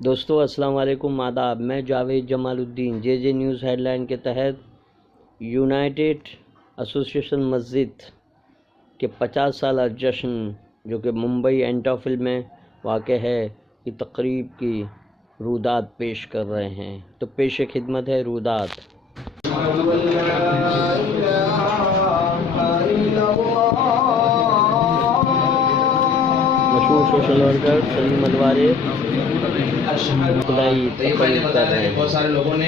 دوستو السلام علیکم، آداب۔ میں جاوید جمال الدین جے جے نیوز ہیڈ لائن کے تحت یونائٹڈ ایسوسیشن مسجد کے 50 سالہ جشن جو کہ ممبئی اینٹافل میں واقع ہے کی تقریب کی رودات پیش کر رہے ہیں۔ تو پیش خدمت ہے رودات۔ مشہور سوشل ورکر سلیم الوارے بہت سارے لوگوں نے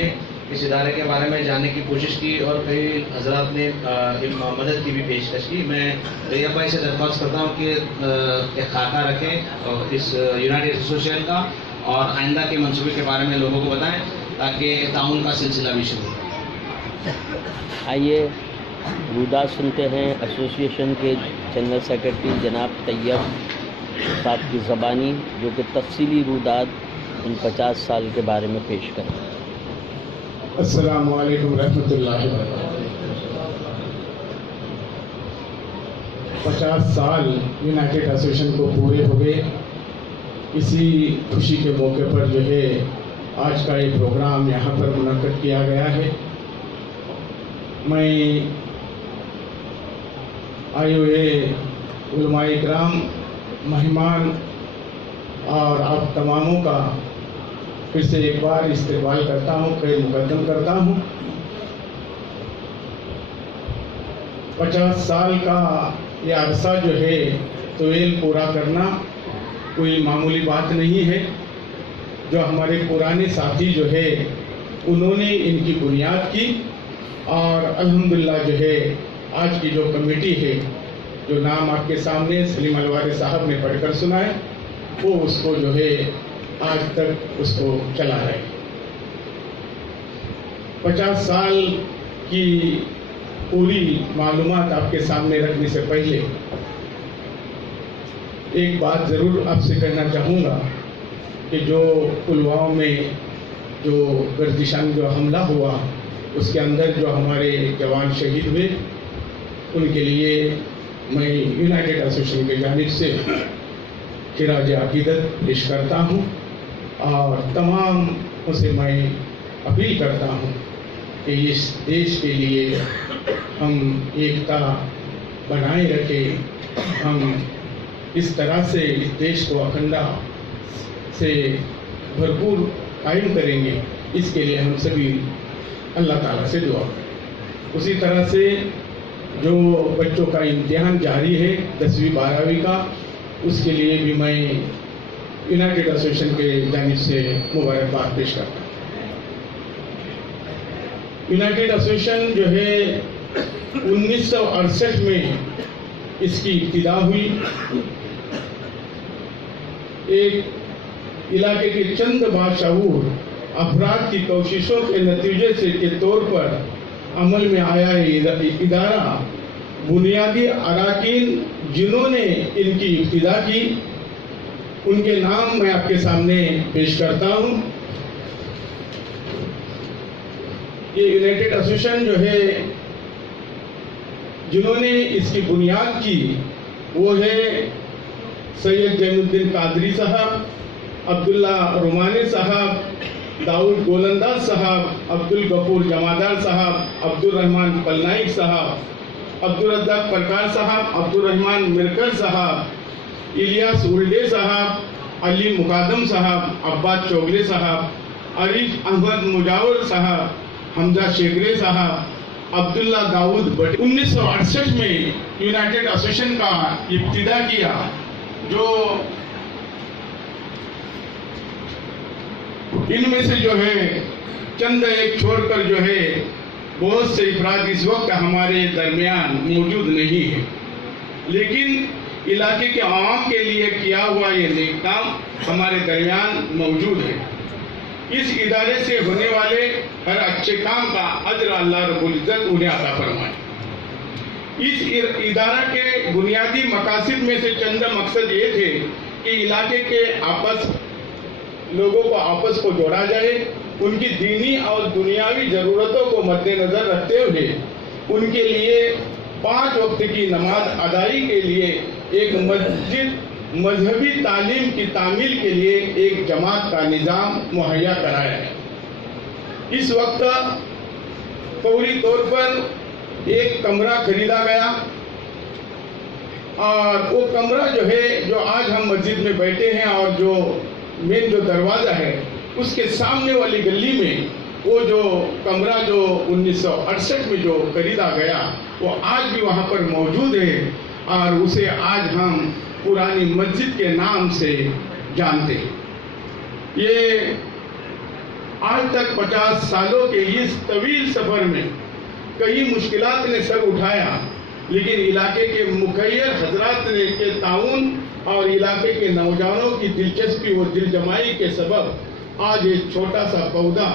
اس ادارے کے بارے میں جاننے کی کوشش کی اور کئی حضرات نے مدد کی بھی پیشکش کی۔ میں ریہ بھائی سے درخواست کرتا ہوں کہ ایک خاکہ رکھیں اس یونائٹڈ ایسوسیشن کا اور آئندہ کے منصوبے کے بارے میں لوگوں کو بتائیں تاکہ تعاون کا سلسلہ بھی شروع ہو۔ آئیے رودات سنتے ہیں ایسوسیشن کے جنرل سیکرٹری جناب طیب صاحب کی زبانی، جو کہ تفصیلی رودات ان 50 سال کے بارے میں پیش کریں۔ السلام علیکم ورحمۃ اللہ وبرکاتہ۔ 50 سال یونائٹڈ ایسوسیشن کو پورے ہو گئے۔ اسی خوشی کے موقع پر جو ہے آج کا یہ پروگرام یہاں پر منعقد کیا گیا ہے۔ میں آئے ہوئے علماء اکرام، مہمان اور آپ تماموں کا پھر سے ایک بار استقبال کرتا ہوں، خیر مقدم کرتا ہوں۔ 50 سال کا یہ عرصہ جو ہے طویل پورا کرنا کوئی معمولی بات نہیں ہے۔ جو ہمارے پرانے ساتھی جو ہے انہوں نے ان کی بنیاد کی اور الحمدللہ جو ہے آج کی جو کمیٹی ہے، جو نام آپ کے سامنے سلیم الوارے صاحب نے پڑھ کر سنائے، وہ اس کو جو ہے آج تک اس کو چلا رہے۔ 50 سال کی پوری معلومات آپ کے سامنے رکھنے سے پہلے ایک بات ضرور آپ سے کہنا چاہوں گا کہ جو پلوامہ میں جو گردشان جو حملہ ہوا، اس کے اندر جو ہمارے جوان شہید ہوئے، ان کے لیے میں یونائٹڈ ایسوسیشن کی جانب سے خراج عقیدت پیش کرتا ہوں اور تمام سے میں اپیل کرتا ہوں کہ اس دیش کے لیے ہم ایکتا بنائے رکھیں، ہم اس طرح سے اس دیش کو اکھنڈا سے بھرپور قائم کریں گے، اس کے لیے ہم سبھی اللہ تعالیٰ سے دعا کریں۔ اسی طرح سے جو بچوں کا امتحان جاری ہے 10ویں 12ویں کا، اس کے لیے بھی میں یونائٹڈ ایسوسیشن کے جانب سے مبارکباد پیش کرتا ہوں۔ یونائٹڈ ایسوسیشن جو ہے 1968 میں اس کی ابتدا ہوئی۔ ایک علاقے کے چند باشعور افراد کی کوششوں کے نتیجے سے کے طور پر عمل میں آیا یہ ادارہ، بنیادی اراکین جنہوں نے ان کی ابتدا کی، ان کے نام میں آپ کے سامنے پیش کرتا ہوں۔ یہ یونائٹڈ ایسوسیشن جو ہے جنہوں نے اس کی بنیاد کی وہ ہے سید زین الدین قادری صاحب، عبداللہ رومانی صاحب، داؤد گولنداز صاحب، عبدالغفور جمادار صاحب، عبدالرحمان پلنائک صاحب، عبدالرزاق پرکار صاحب، عبدالرحمان مرکز صاحب، الیاس اولڈے صاحب، علی مقادم صاحب، عباس چوگلے صاحب، عریف احمد مجاور صاحب، حمزہ شیگرے صاحب، عبداللہ داؤد بٹ۔ 1968 میں یونائٹڈ ایسوسیشن کا ابتدا کیا، جو ان میں سے جو ہے چند ایک چھوڑ کر جو ہے بہت سے افراد اس وقت ہمارے درمیان موجود نہیں ہیں، لیکن علاقے کے عوام کے لیے کیا ہوا یہ نیک کام ہمارے درمیان موجود ہے۔ اس ادارے سے ہونے والے ہر اچھے کام کا اجر اللہ رب العزت انہیں عطا فرمائے۔ اس ادارہ کے بنیادی مقاصد میں سے چند مقصد یہ تھے کہ علاقے کے لوگوں کو آپس کو جوڑا جائے، ان کی دینی اور دنیاوی ضرورتوں کو مد نظر رکھتے ہوئے ان کے لیے 5 وقت کی نماز ادائی کے لیے ایک مسجد مذہبی تعلیم کی تعمیل کے لیے ایک جماعت کا نظام مہیا کرایا ہے۔ اس وقت فوری طور پر ایک کمرہ خریدا گیا اور وہ کمرہ جو ہے، جو آج ہم مسجد میں بیٹھے ہیں اور جو مین جو دروازہ ہے اس کے سامنے والی گلی میں وہ جو کمرہ جو 1968 میں جو خریدا گیا وہ آج بھی وہاں پر موجود ہے اور اسے آج ہم پرانی مسجد کے نام سے جانتے ہیں۔ یہ آج تک 50 سالوں کے اس طویل سفر میں کئی مشکلات نے سر اٹھایا، لیکن علاقے کے مخیر حضرات نے کے تعاون اور علاقے کے نوجوانوں کی دلچسپی و دل جمائی کے سبب آج ایک چھوٹا سا پودا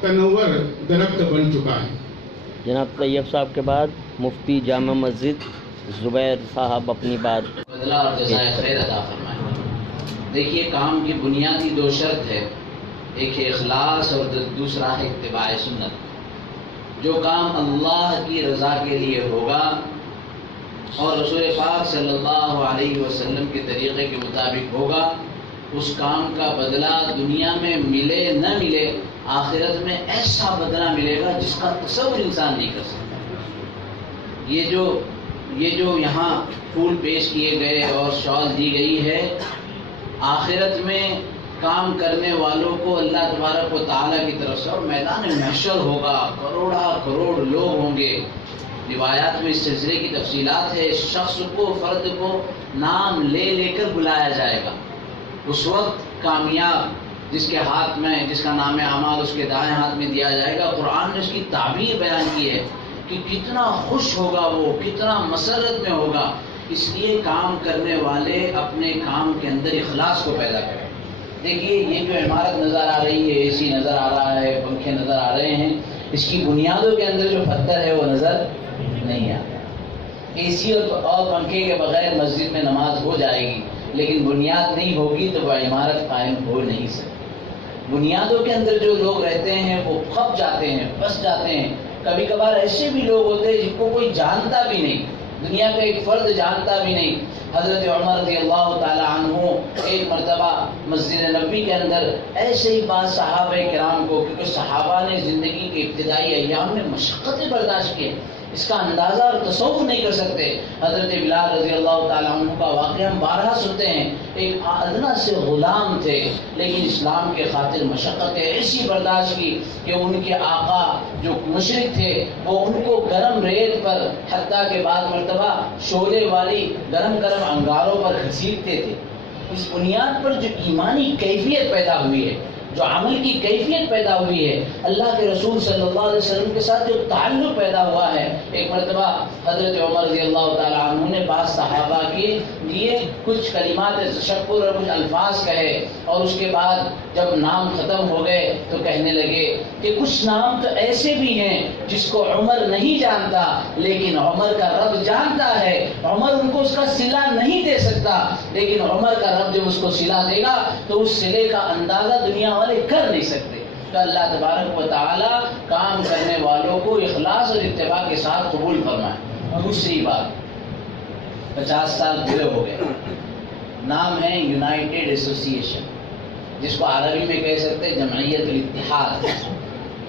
تنور درخت بن چکا ہے۔ جناب طیب صاحب کے بعد مفتی جامع مسجد زبیر صاحب اپنی بات بدلہ اور جزائے خیر عطا فرمائے۔ دیکھیے، کام کی بنیادی دو شرط ہے، ایک ہے اخلاص اور دوسرا ہے اتباع سنت۔ جو کام اللہ کی رضا کے لیے ہوگا اور رسول پاک صلی اللہ علیہ وسلم کے طریقے کے مطابق ہوگا، اس کام کا بدلہ دنیا میں ملے نہ ملے، آخرت میں ایسا بدلہ ملے گا جس کا تصور انسان نہیں کر سکتا۔ یہ جو یہاں پھول پیش کیے گئے اور شال دی گئی ہے، آخرت میں کام کرنے والوں کو اللہ تبارک و تعالیٰ کی طرف سے اور میدان محشر ہوگا، کروڑ لوگ ہوں گے۔ روایات میں اس سلسلے کی تفصیلات ہے، شخص کو، فرد کو نام لے لے کر بلایا جائے گا۔ اس وقت کامیاب جس کے ہاتھ میں، جس کا نام اعمال اس کے دائیں ہاتھ میں دیا جائے گا، قرآن نے اس کی تعبیر بیان کی ہے کہ کتنا خوش ہوگا وہ، کتنا مسرت میں ہوگا۔ اس لیے کام کرنے والے اپنے کام کے اندر اخلاص کو پیدا کریں۔ دیکھیے، یہ جو عمارت نظر آ رہی ہے، اے سی نظر آ رہا ہے، پنکھے نظر آ رہے ہیں، اس کی بنیادوں کے اندر جو پتھر ہے وہ نظر نہیں آتا۔ اے سی اور پنکھے کے بغیر مسجد میں نماز ہو جائے گی، لیکن بنیاد نہیں ہوگی تو وہ عمارت قائم ہو نہیں سکتی۔ بنیادوں کے اندر جو لوگ رہتے ہیں وہ پھپ جاتے ہیں، پھنس جاتے ہیں۔ کبھی کبھار ایسے بھی لوگ ہوتے ہیں جن کو کوئی جانتا بھی نہیں، دنیا کا ایک فرد جانتا بھی نہیں۔ حضرت عمر رضی اللہ تعالی عنہ ایک مرتبہ مسجد نبوی کے اندر ایسے ہی بعض صحابہ کرام کو، کیونکہ صحابہ نے زندگی کے ابتدائی ایام میں مشقتیں برداشت کی، اس کا اندازہ اور تصور نہیں کر سکتے۔ حضرت بلال رضی اللہ تعالیٰ عنہ کا واقعہ ہم بارہا سنتے ہیں، ایک ادنا سے غلام تھے، لیکن اسلام کے خاطر مشقتیں ایسی برداشت کی کہ ان کے آقا جو مشرک تھے وہ ان کو گرم ریت پر، حتیٰ کہ بعض مرتبہ شعلے والی گرم انگاروں پر گھسیٹتے تھے۔ اس بنیاد پر جو ایمانی کیفیت پیدا ہوئی ہے، جو عمل کی کیفیت پیدا ہوئی ہے، اللہ کے رسول صلی اللہ علیہ وسلم کے ساتھ جو تعلق پیدا ہوا ہے۔ ایک مرتبہ حضرت عمر رضی اللہ تعالیٰ عنہ نے بعض صحابہ کے لیے کچھ کلمات تشکر اور کچھ الفاظ کہے، اور اس کے بعد جب نام ختم ہو گئے تو کہنے لگے کہ کچھ نام تو ایسے بھی ہیں جس کو عمر نہیں جانتا، لیکن عمر کا رب جانتا ہے۔ عمر ان کو اس کا صلہ نہیں دے سکتا، لیکن عمر کا رب جب اس کو صلہ دے گا تو اس صلے کا اندازہ دنیا والے کر نہیں سکتے۔ تو اللہ تبارک و تعالیٰ کام کرنے والوں کو اخلاص اور اتباع کے ساتھ قبول فرمائے۔ اور دوسری بات، 50 سال پورے ہو گئے، نام ہے یونائٹڈ ایسوسیشن، جس کو عربی میں کہہ سکتے ہیں جمعیت الاتحاد۔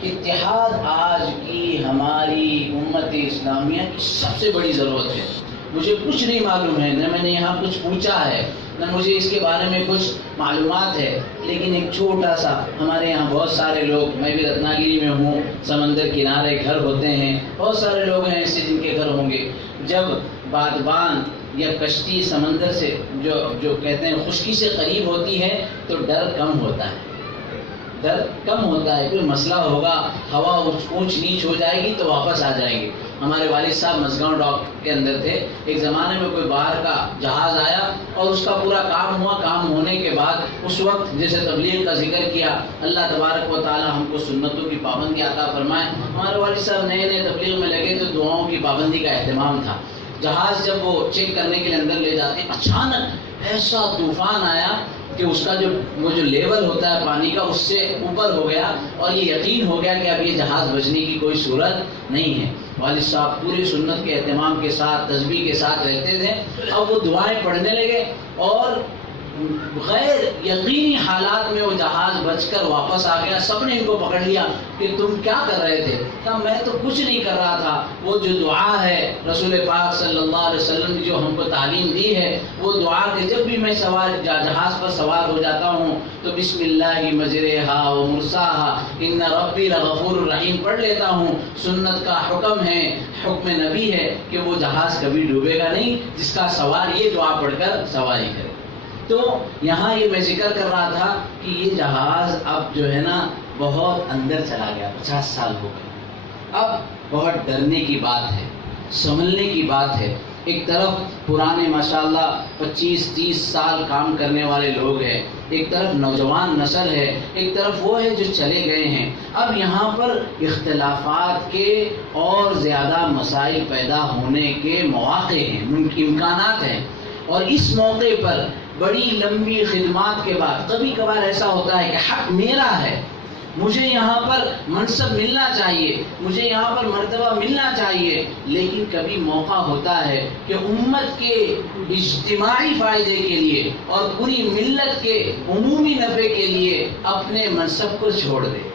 اتحاد آج کی ہماری امت اسلامیہ کی سب سے بڑی ضرورت ہے۔ مجھے کچھ نہیں معلوم ہے، نہ میں نے یہاں کچھ پوچھا ہے، نہ مجھے اس کے بارے میں کچھ معلومات ہے، لیکن ایک چھوٹا سا، ہمارے یہاں بہت سارے لوگ، میں بھی رتنا گیری میں ہوں، سمندر کنارے گھر ہوتے ہیں، بہت سارے لوگ ہیں ایسے جن کے گھر ہوں گے۔ جب بادبان یا کشتی سمندر سے جو کہتے ہیں خشکی سے قریب ہوتی ہے تو ڈر کم ہوتا ہے، ڈر کم ہوتا ہے۔ کوئی مسئلہ ہوگا، ہوا اونچ نیچ ہو جائے گی تو واپس آ جائیں گے۔ ہمارے والد صاحب مزگاؤں ڈاک کے اندر تھے، ایک زمانے میں کوئی باہر کا جہاز آیا اور اس کا پورا کام ہوا، کام ہونے کے بعد اس وقت جیسے تبلیغ کا ذکر کیا، اللہ تبارک و تعالی ہم کو سنتوں کی پابندی عطا فرمائے۔ ہمارے والد صاحب نئے تبلیغ میں لگے تو دعاؤں کی پابندی کا اہتمام تھا۔ جہاز جب وہ چیک کرنے کے لیے اندر لے جاتے، اچانک ایسا طوفان آیا، کہ اس کا وہ جو لیول ہوتا ہے پانی کا اس سے اوپر ہو گیا اور یہ یقین ہو گیا کہ اب یہ جہاز بچنے کی کوئی صورت نہیں ہے۔ والد صاحب پوری سنت کے اہتمام کے ساتھ تسبیح کے ساتھ رہتے تھے۔ اب وہ دعائیں پڑھنے لگے اور غیر یقینی حالات میں وہ جہاز بچ کر واپس آ گیا۔ سب نے ان کو پکڑ لیا کہ تم کیا کر رہے تھے؟ کہا میں تو کچھ نہیں کر رہا تھا، وہ جو دعا ہے رسول پاک صلی اللہ علیہ وسلم نے جو ہم کو تعلیم دی ہے وہ دعا کہ جب بھی میں جہاز پر سوار ہو جاتا ہوں تو بسم اللہ مجریہا و مرساہا ان ربی لغفور الرحیم پڑھ لیتا ہوں۔ سنت کا حکم ہے، حکم نبی ہے کہ وہ جہاز کبھی ڈوبے گا نہیں جس کا سوار یہ دعا پڑھ کر سواری کرے۔ تو یہاں یہ میں ذکر کر رہا تھا کہ یہ جہاز اب جو ہے نا بہت اندر چلا گیا، 50 سال ہو گئے۔ اب بہت ڈرنے کی بات ہے، سنبھلنے کی بات ہے۔ ایک طرف پرانے ماشاءاللہ 25-30 سال کام کرنے والے لوگ ہیں، ایک طرف نوجوان نسل ہے، ایک طرف وہ ہے جو چلے گئے ہیں۔ اب یہاں پر اختلافات کے اور زیادہ مسائل پیدا ہونے کے مواقع ہیں، امکانات ہیں، اور اس موقع پر بڑی لمبی خدمات کے بعد کبھی کبھار ایسا ہوتا ہے کہ حق میرا ہے، مجھے یہاں پر منصب ملنا چاہیے، مجھے یہاں پر مرتبہ ملنا چاہیے، لیکن کبھی موقع ہوتا ہے کہ امت کے اجتماعی فائدے کے لیے اور پوری ملت کے عمومی نفع کے لیے اپنے منصب کو چھوڑ دے،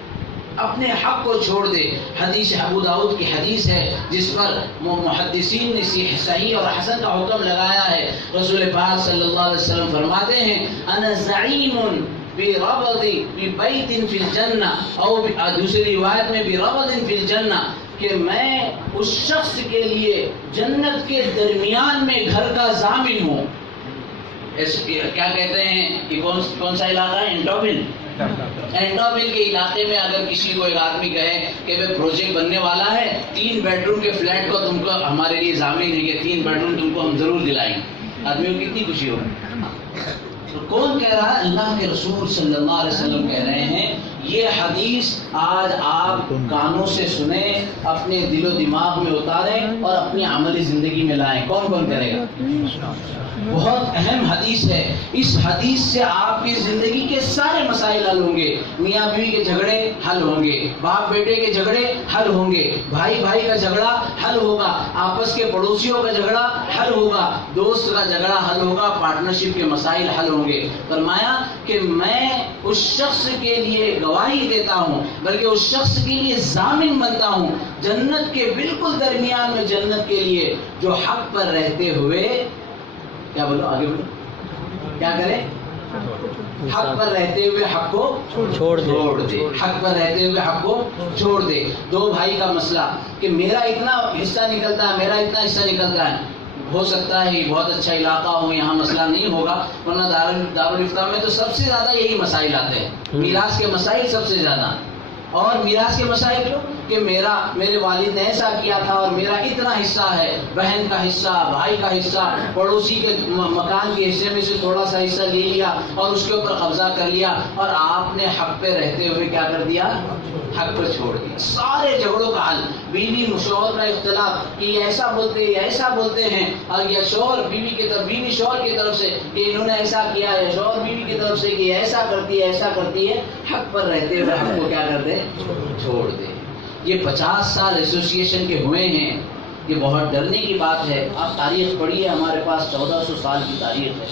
اپنے حق کو چھوڑ دے۔ حدیث ابو داؤد کی حدیث ہے جس پر محدثین نے صحیح اور حسن کا حکم لگایا ہے۔ رسول پاک صلی اللہ علیہ وسلم فرماتے ہیں انا زعیم بربض ببیت فی الجنہ، اور دوسری روایت میں بربض فی الجنہ، کہ میں اس شخص کے لیے جنت کے درمیان میں گھر کا ضامن ہوں۔ کیا کہتے ہیں کہ کون سا علاقہ ہے؟ اینٹوبل کے علاقے میں اگر کسی کو ایک آدمی کہے کہ وہ پروجیکٹ بننے والا ہے، 3 بیڈ روم کے فلیٹ کو تم کو ہمارے لیے ضامن ہے کہ 3 بیڈ روم تم کو ہم ضرور دلائیں گے، آدمی کو کتنی خوشی ہوگی۔ تو کون کہہ رہا ہے؟ اللہ کے رسول صلی اللہ علیہ وسلم کہہ رہے ہیں۔ یہ حدیث آج آپ کانوں سے سنیں، اپنے دل و دماغ میں اتاریں اور اپنی عملی زندگی میں لائیں۔ کون کرے گا؟ بہت اہم حدیث ہے۔ اس حدیث سے آپ کی زندگی کے سارے مسائل حل ہوں گے۔ میاں بیوی کے جھگڑے حل ہوں گے، باپ بیٹے کے جھگڑے حل ہوں گے، بھائی بھائی کا جھگڑا حل ہوگا، آپس کے پڑوسیوں کا جھگڑا حل ہوگا، دوست کا جھگڑا حل ہوگا، پارٹنرشپ کے مسائل حل ہوں گے۔ فرمایا کہ میں اس شخص کے لیے گواہی دیتا ہوں، بلکہ اس شخص کے لیے ضامن بنتا ہوں جنت کے بالکل درمیان میں، جنت کے لیے جو حق پر رہتے ہوئے کیا بولو آگے بولو کیا کرے؟ حق پر رہتے ہوئے حق کو چھوڑ دے، حق پر رہتے ہوئے حق کو چھوڑ دے۔ 2 بھائی کا مسئلہ کہ میرا اتنا حصہ نکلتا ہے، میرا اتنا حصہ نکلتا ہے، ہو سکتا ہے یہ بہت اچھا علاقہ ہو، یہاں مسئلہ نہیں ہوگا، ورنہ دارالفتہ میں تو سب سے زیادہ یہی مسائل آتے ہیں، میراث کے مسائل سب سے زیادہ۔ اور میراث کے مسائل کیوں؟ کہ میرے والد نے ایسا کیا تھا اور میرا اتنا حصہ ہے، بہن کا حصہ، بھائی کا حصہ، پڑوسی کے مکان کے حصے میں سے تھوڑا سا حصہ لے لیا اور اس کے اوپر قبضہ کر لیا، اور آپ نے حق پہ رہتے ہوئے کیا کر دیا؟ حق پر چھوڑ دیا۔ سارے جھگڑوں کا حل، بیوی شوہر کا اختلاف کہ یہ ایسا بولتے یا ایسا بولتے ہیں، اور یا شوہر بیوی کی طرف، بیوی شوہر کی طرف سے کہ انہوں نے ایسا کیا ہے، شوہر بیوی کی طرف سے کہ یہ ایسا کرتی ہے ایسا کرتی ہے، حق پر رہتے ہوئے حق کو کیا کر دے؟ چھوڑ دے۔ یہ 50 سال ایسوسیشن کے ہوئے ہیں، یہ بہت ڈرنے کی بات ہے۔ آپ تاریخ پڑھیے، ہمارے پاس 1400 سال کی تاریخ ہے،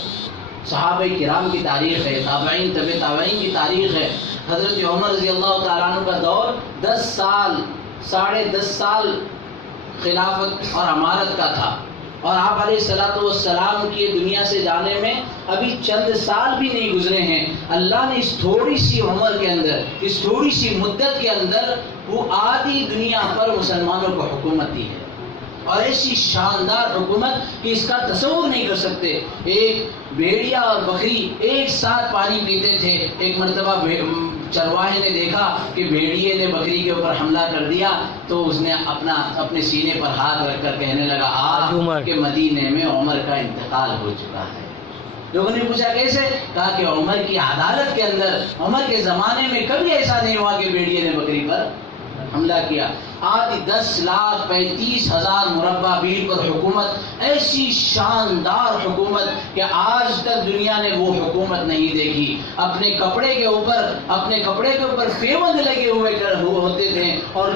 صحابہ کرام کی تاریخ ہے، تابعین تبع تابعین کی تاریخ ہے۔ حضرت عمر رضی اللہ تعالیٰ عنہ کا دور 10 سال 10.5 سال خلافت اور امارت کا تھا، اور آپ علیہ الصلوۃ والسلام کی دنیا سے جانے میں ابھی چند سال بھی نہیں گزرے ہیں۔ اللہ نے اس تھوڑی سی عمر کے اندر، اس تھوڑی سی مدت کے اندر وہ آدھی دنیا پر مسلمانوں کو حکومت دی ہے، اور ایسی شاندار حکومت کہ اس کا تصور نہیں کر سکتے۔ ایک بھیڑیا اور بکری ایک ساتھ پانی پیتے تھے۔ ایک مرتبہ چرواہے نے دیکھا کہ بھیڑیے نے بکری کے اوپر حملہ کر دیا، تو اس نے اپنے سینے پر ہاتھ رکھ کر کہنے لگا آج کے مدینے میں عمر کا انتقال ہو چکا ہے۔ لوگوں نے پوچھا کیسے؟ کہا کہ عمر کی عدالت کے اندر، عمر کے زمانے میں کبھی ایسا نہیں ہوا کہ بھیڑیے نے بکری پر حملہ کیا۔ آج 10,35,000 مربع میل پر حکومت، ایسی شاندار حکومت کہ آج تک دنیا نے وہ حکومت نہیں دیکھی. اپنے کپڑے کے اوپر فیوند لگے ہوئے ہوتے تھے اور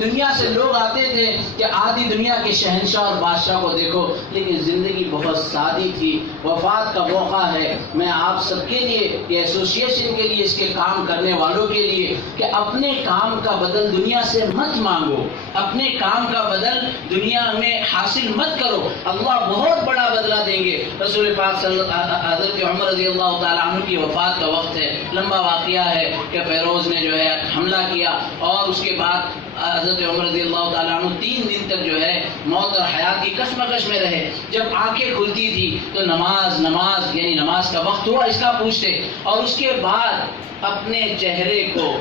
دنیا سے لوگ آتے تھے کہ آدھی دنیا کے شہنشاہ اور بادشاہ کو دیکھو. لیکن زندگی بہت سادی تھی. وفات کا موقع ہے. میں آپ سب کے لیے، یہ ایسوسیشن کے لیے، اس کے کام کرنے والوں کے لیے، کہ اپنے کام کا بدل دنیا سے مت مانگو، اپنے کام کا بدل دنیا میں حاصل مت کرو. اللہ بہت بڑا بدلہ دیں گے. رسول پاک حضرت عمر رضی اللہ تعالیٰ عنہ کی وفات کا وقت ہے. لمبا واقعہ ہے کہ فیروز نے جو ہے حملہ کیا اور اس کے بعد حضرت عمر رضی اللہ تعالیٰ عنہ 3 دن تک جو ہے موت اور حیات کی کشمکش میں رہے. جب آنکھیں کھلتی تھی تو نماز یعنی نماز کا وقت ہوا اس کا پوچھتے، اور اس کے بعد اپنے چہرے کو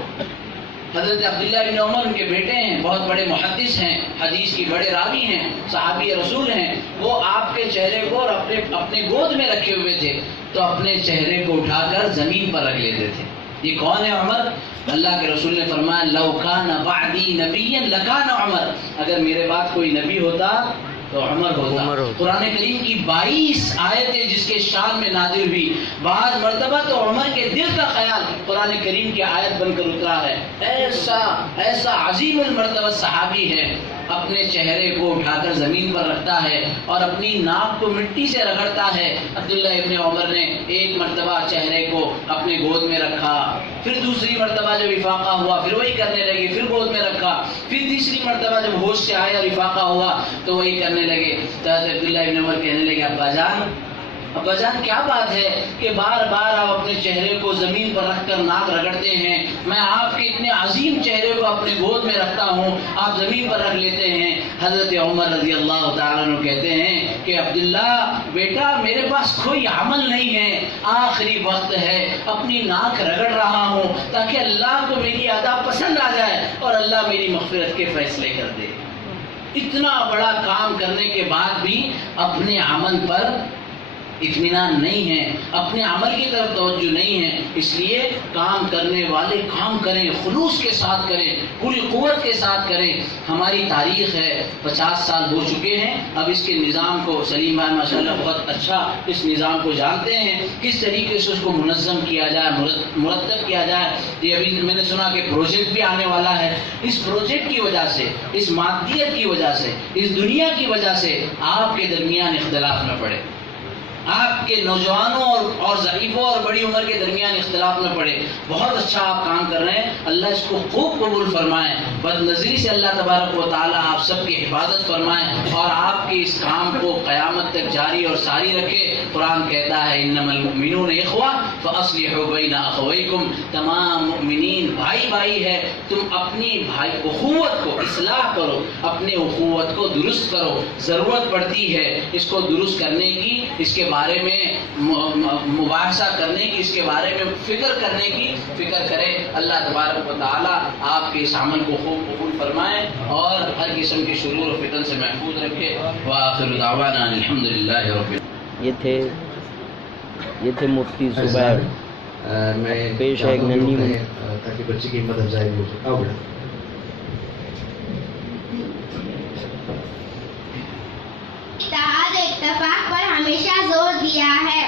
حضرت عبداللہ بن عمر ان کے بیٹے ہیں، بہت بڑے محدث ہیں، حدیث کی بڑے راوی ہیں، صحابی رسول ہیں، وہ آپ کے چہرے کو اور اپنے گود میں رکھے ہوئے تھے تو اپنے چہرے کو اٹھا کر زمین پر رکھ لیتے تھے. یہ کون ہے عمر؟ اللہ کے رسول نے فرمایا لو کان بعدی نبیا لکان عمر، اگر میرے بعد کوئی نبی ہوتا تو عمر ہوتا. قرآن کریم کی 22 آیتیں جس کے شان میں نازل ہوئی، بعض مرتبہ تو عمر کے دل کا خیال قرآن کریم کی آیت بن کر اترا ہے. ایسا عظیم المرتبہ صحابی ہے، اپنے چہرے کو اٹھا کر زمین پر رکھتا ہے اور اپنی ناک کو مٹی سے رگڑتا ہے. عبداللہ ابن عمر نے ایک مرتبہ چہرے کو اپنے گود میں رکھا، پھر دوسری مرتبہ جب افاقہ ہوا پھر وہی کرنے لگے، پھر گود میں رکھا، پھر تیسری مرتبہ جب ہوش سے آیا اور افاقہ ہوا تو وہی کرنے لگے. تو عبداللہ ابن عمر کہنے لگے ابا جان کیا بات ہے کہ بار بار آپ اپنے چہرے کو زمین پر رکھ کر ناک رگڑتے ہیں، میں آپ کے اتنے عظیم چہرے کو اپنے گود میں رکھتا ہوں، آپ زمین پر رکھ لیتے ہیں. حضرت عمر رضی اللہ تعالیٰ عنہ کہتے ہیں کہ عبداللہ بیٹا میرے پاس کوئی عمل نہیں ہے، آخری وقت ہے، اپنی ناک رگڑ رہا ہوں تاکہ اللہ کو میری ادا پسند آ جائے اور اللہ میری مغفرت کے فیصلے کر دے. اتنا بڑا کام کرنے کے بعد بھی اپنے عمل پر اطمینان نہیں ہے، اپنے عمل کی طرف توجہ نہیں ہے. اس لیے کام کرنے والے کام کریں، خلوص کے ساتھ کریں، پوری قوت کے ساتھ کریں. ہماری تاریخ ہے 50 سال ہو چکے ہیں. اب اس کے نظام کو سلیم بھائی ماشاءاللہ بہت اچھا اس نظام کو جانتے ہیں، کس طریقے سے اس کو منظم کیا جائے، مرتب کیا جائے. یہ ابھی میں نے سنا کہ پروجیکٹ بھی آنے والا ہے. اس پروجیکٹ کی وجہ سے، اس مادیت کی وجہ سے، اس دنیا کی وجہ سے آپ کے درمیان اختلاف نہ پڑے، آپ کے نوجوانوں اور ضعیفوں اور بڑی عمر کے درمیان اختلاف نہ پڑے. بہت اچھا آپ کام کر رہے ہیں، اللہ اس کو خوب قبول فرمائے. بد نظری سے اللہ تبارک و تعالیٰ آپ سب کی حفاظت فرمائے اور آپ کے اس کام کو قیامت تک جاری اور ساری رکھے. قرآن کہتا ہے انما المؤمنون اخوہ فاصلحوا بین اخویکم، تمام مؤمنین بھائی ہے، تم اپنی بھائی اخوت کو اصلاح کرو، اپنے اخوت کو درست کرو. ضرورت پڑتی ہے اس کو درست کرنے کی، اس کے بارے میں مباحثہ کرنے کی، اس کے بارے میں فکر کرنے کی. فکر کرے. اللہ تبارک و تعالیٰ آپ کے اس عمل کو خوب قبول فرمائے اور ہر قسم کی شرور و فتن سے محفوظ رکھے. وآخر دعوانا الحمدللہ رب العالمین. یہ تھے مفتی زبیر. میں پیش ہے ایک ننھی تاکہ بچے کی ہمت افزائی ہو سکے. اتحاد و اتفاق پر ہمیشہ زور دیا ہے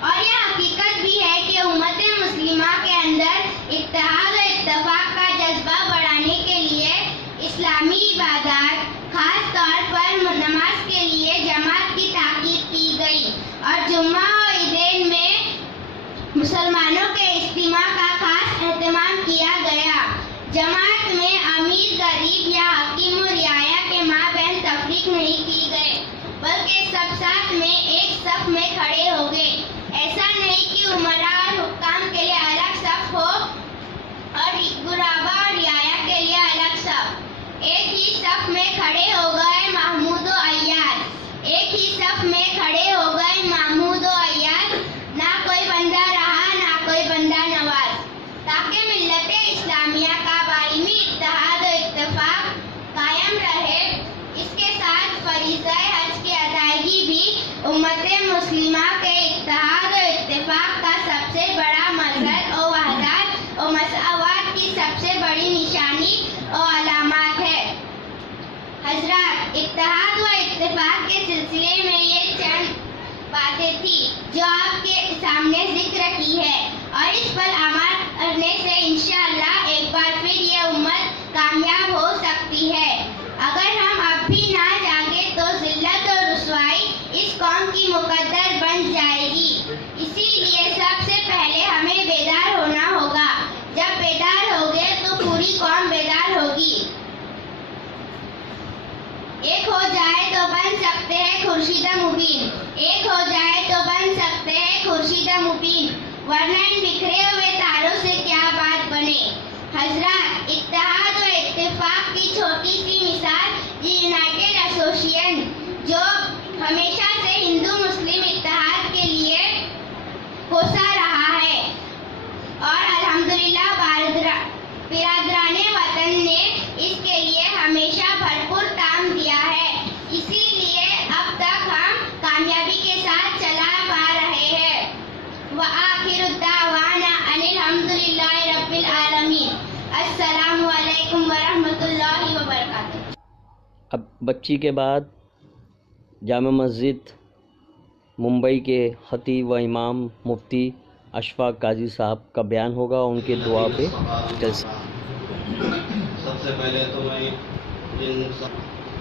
اور یہ حقیقت بھی ہے کہ امت مسلمہ کے اندر اتحاد و اتفاق کا جذبہ بڑھانے کے لیے اسلامی عبادات، خاص طور پر نماز کے لیے جماعت کی تاکید کی گئی اور جمعہ اور عیدین میں مسلمانوں کے اجتماع کا خاص اہتمام کیا گیا. جماعت میں امیر غریب یا حکیم و رعایا کے مابین تفریق نہیں کی گئی بلکہ سب ساتھ میں ایک صف میں کھڑے ہو گئے. ایسا نہیں کہ عمراء اور حکام کے لیے الگ صف ہو اور غربا اور رعایا کے لیے الگ صف. ایک ہی صف میں کھڑے ہو گئے محمود و ایاز، ایک ہی صف میں کھڑے ہو گئے محمود و ایاز. نہ کوئی بندہ رہا نہ کوئی بندہ نواز، تاکہ ملت اسلامیہ کا باہمی اتحاد و اتفاق قائم رہے. اس کے ساتھ فریضہ حج کی ادائیگی بھی امت مسلمہ کے اتحاد و اتفاق کا سب سے بڑا مظہر اور وحدت اور مساوات کی سب سے بڑی نشانی اور حضرات، اتحاد و اتفاق کے سلسلے میں یہ چند باتیں تھی جو آپ کے سامنے ذکر کی ہے، اور اس پر عمل کرنے سے انشاءاللہ ایک بار پھر یہ امت کامیاب ہو سکتی ہے۔ اگر ہم اب بھی نہ جاگے تو ذلت اور رسوائی اس قوم کی مقدر بن جائے گی۔ اسی لیے سب سے پہلے ہمیں بیدار ہونا ہوگا۔ جب بیدار ہوگے تو پوری قوم بیدار ہوگی۔ ایک ہو جائے تو بن سکتے ہیں خورشید مبین، ایک ہو جائے تو بن سکتے ہیں خورشید مبین، ورنہ ان بکھرے ہوئے تاروں سے کیا بات بنے۔ حضرات، اتحاد و اتفاق کی چھوٹی سی مثال یہ یونائٹڈ ایسوسیشن جو ہمیشہ سے ہندو مسلم اتحاد کے لیے کوسا رہا ہے، اور الحمدللہ برادران وطن نے اس کے لیے ہمیشہ بھرپور کام دیا ہے، اسی لیے اب تک ہم کامیابی کے ساتھ چلا پا رہے ہیں۔ وآخر الدعوانا ان الحمدللہ رب العالمین۔ السلام علیکم ورحمۃ اللہ وبرکاتہ۔ اب بچی کے بعد جامع مسجد ممبئی کے خطیب و امام مفتی اشفاق قاضی صاحب کا بیان ہوگا، ان کے دعا پہ جلسہ۔ سب سے پہلے تو میں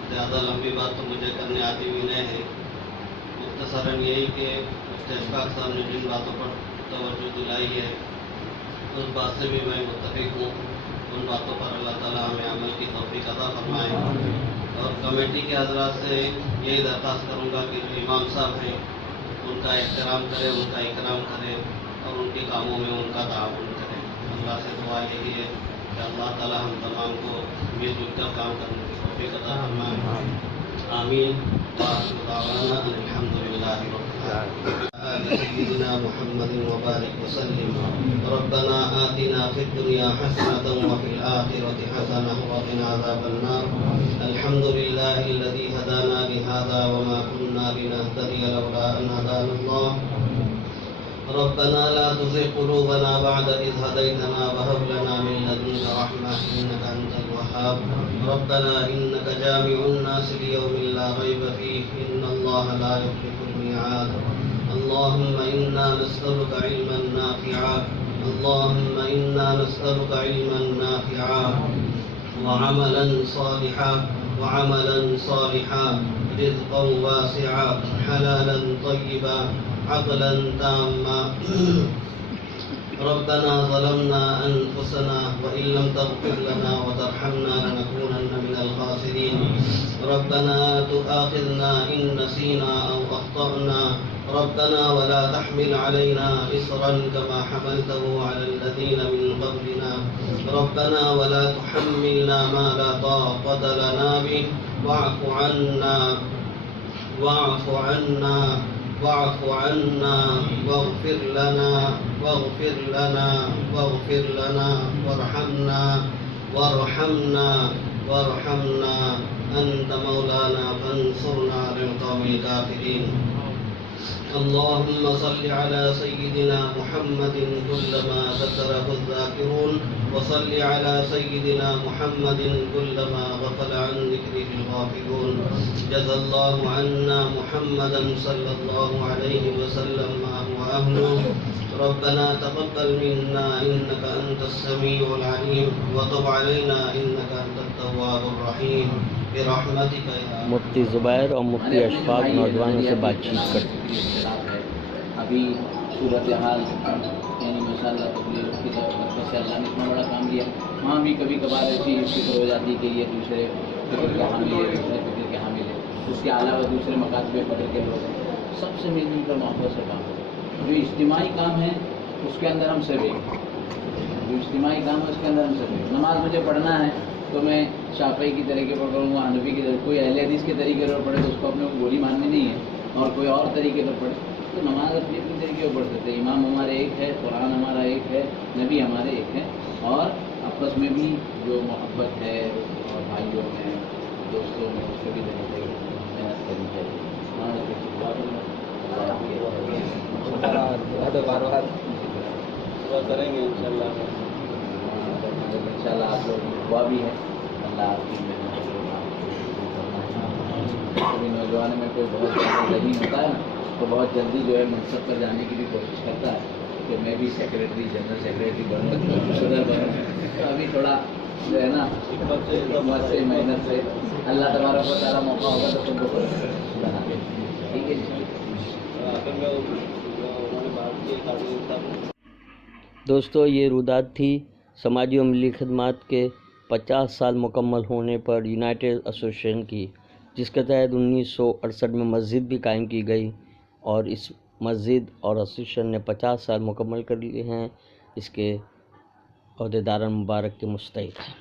زیادہ لمبی بات تو مجھے کرنے آتی بھی نہیں ہے، مختصراً یہی کہ اشفاق صاحب نے جن باتوں پر توجہ دلائی ہے اس بات سے بھی میں متفق ہوں۔ ان باتوں پر اللہ تعالیٰ ہمیں عمل کی توفیق عطا فرمائے، اور کمیٹی کے حضرات سے یہی درخواست کروں گا کہ جو امام صاحب ہیں ان کا احترام کرے، ان کا اکرام کرے، اور ان کے کاموں میں ان کا تعاون کرے۔ اللہ سے دعا یہی ہے کہ اللہ تعالیٰ ہم تمام کو مل جل کر کام کرنے کی توفیق عطا فرمائے۔ آمین۔ وآخر دعوانا ان الحمد للہ رب العالمین۔ سيدنا محمد وبارك وسلم۔ ربنا آتنا في الدنيا حسنة وفي الآخرة حسنة وقنا عذاب النار۔ الحمد لله الذي هدانا لهذا وما كنا لنهتدي لولا أن هدانا الله۔ ربنا لا تزغ قلوبنا بعد إذ هديتنا وهب لنا من لدنك رحمة إنك أنت الوهاب۔ ربنا إنك جامع الناس ليوم لا ريب فيه إن الله لا يخلف الميعاد۔ اللهم إنا نسألك علما نافعا، اللهم إنا نسألك علما نافعا وعملا صالحا رزقا واسعا حلالا طيبا عقلا تاما۔ ربنا ظلمنا أنفسنا وإن لم تغفر لنا وترحمنا لنكونن من الخاسرين۔ ربنا تؤاخذنا إن نسينا أو أخطأنا، ربنا ولا تحمل علينا إصرا كما حملته على الذين من قبلنا، ربنا ولا تحملنا ما لا طاقة لنا به، واعف عنا واغفر لنا وارحمنا أنت مولانا فانصرنا على القوم الكافرين۔ اللهم صل على سيدنا محمد كلما ذكره الذاكرون، وصل على سيدنا محمد كلما غفل عن ذكره الغافلون۔ جزى الله عنا محمدا صلى الله عليه وسلم ما هو أهله۔ ربنا تقبل منا إنك أنت السميع العليم، وتب علينا إنك أنت التواب الرحيم، برحمتك يا مفتی زبیر اور مفتی اشفاق نوجوانوں سے بات چیت کرتے ہیں۔ ابھی صورتحال یعنی ماشاءاللہ تبلیغ کی طرف سے اللہ نے اتنا بڑا کام کیا، وہاں بھی کبھی کبھار ایسی فکر ہو جاتی کہ یہ دوسرے فکر کے حامل ہے، دوسرے فکر کے حامل ہے، اس کے علاوہ دوسرے مکاتب فکر کے لوگ ہیں، سب سے مل جل کر محبت سے کام کریں۔ جو اجتماعی کام ہے اس کے اندر ہم سب ایک، جو اجتماعی کام ہے اس کے اندر ہم سب ایک۔ نماز مجھے پڑھنا ہے تو میں شافعی کی طریقے پر پڑھوں گا، حنفی کی طریقے، کوئی اہل حدیث کے طریقے پر پڑھے تو اس کو اپنے کو گولی مارنی نہیں ہے، اور کوئی اور طریقے پر پڑھے تو نماز اپنی اپنی طریقے پر پڑھ سکتے ہیں۔ امام ہمارے ایک ہے، قرآن ہمارا ایک ہے، نبی ہمارے ایک ہے، اور آپس میں بھی جو محبت ہے اور بھائیوں میں دوستوں میں اس کو بھی دینا چاہیے، محنت کرنی چاہیے۔ کریں گے انشاءاللہ آپ لوگ دعا بھی ہے، اللہ آپ کی محنت کبھی نوجوان میں کوئی بہت زیادہ ذہین ہوتا ہے نا تو بہت جلدی جو ہے منصب پر جانے کی بھی کوشش کرتا ہے کہ میں بھی سیکریٹری جنرل سیکریٹری بنوں صدر بنوں. تو ابھی تھوڑا جو ہے نا ہمت سے محنت سے اللہ تبارک و تعالیٰ موقع ہوگا تو تم کو بنا دیں. ٹھیک ہے جی. دوستو یہ روداد تھی سماجی و ملی خدمات کے 50 سال مکمل ہونے پر یونائٹڈ ایسوسیشن کی، جس کے تحت 1968 میں مسجد بھی قائم کی گئی، اور اس مسجد اور ایسوسیشن نے 50 سال مکمل کر لیے ہیں. اس کے عہدیداران مبارک کے مستحق ہیں.